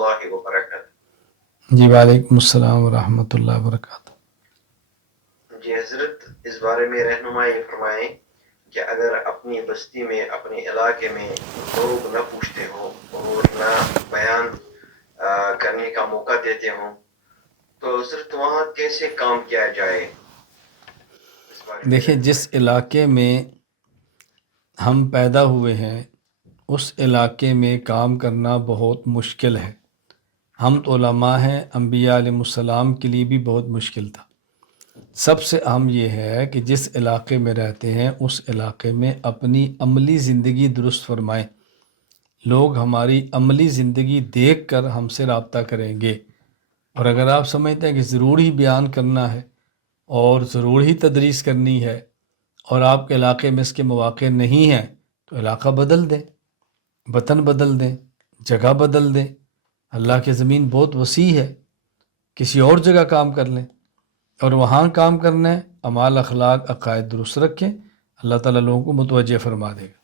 الله وبركاته. جی وعلیکم السلام ورحمۃ اللہ وبرکاتہ۔ جی حضرت، اس بارے میں رہنمائی فرمائیں کہ اگر اپنی بستی میں، اپنے علاقے میں لوگ نہ پوچھتے ہوں اور نہ بیان کرنے کا موقع دیتے ہوں تو حضرت وہاں کیسے کام کیا جائے؟ اس بارے میں دیکھیں، جس علاقے میں ہم پیدا ہوئے ہیں اس علاقے میں کام کرنا بہت مشکل ہے۔ ہم تو علماء ہیں، انبیاء علیہ السلام کے لیے بھی بہت مشکل تھا۔ سب سے اہم یہ ہے کہ جس علاقے میں رہتے ہیں اس علاقے میں اپنی عملی زندگی درست فرمائیں۔ لوگ ہماری عملی زندگی دیکھ کر ہم سے رابطہ کریں گے، اور اگر آپ سمجھتے ہیں کہ ضرور ہی بیان کرنا ہے اور ضرور ہی تدریس کرنی ہے اور آپ کے علاقے میں اس کے مواقع نہیں ہیں تو علاقہ بدل دیں، وطن بدل دیں، جگہ بدل دیں۔ اللہ کی زمین بہت وسیع ہے، کسی اور جگہ کام کر لیں، اور وہاں کام کرنا ہے، اعمال، اخلاق، عقائد درست رکھیں، اللہ تعالیٰ لوگوں کو متوجہ فرما دے گا۔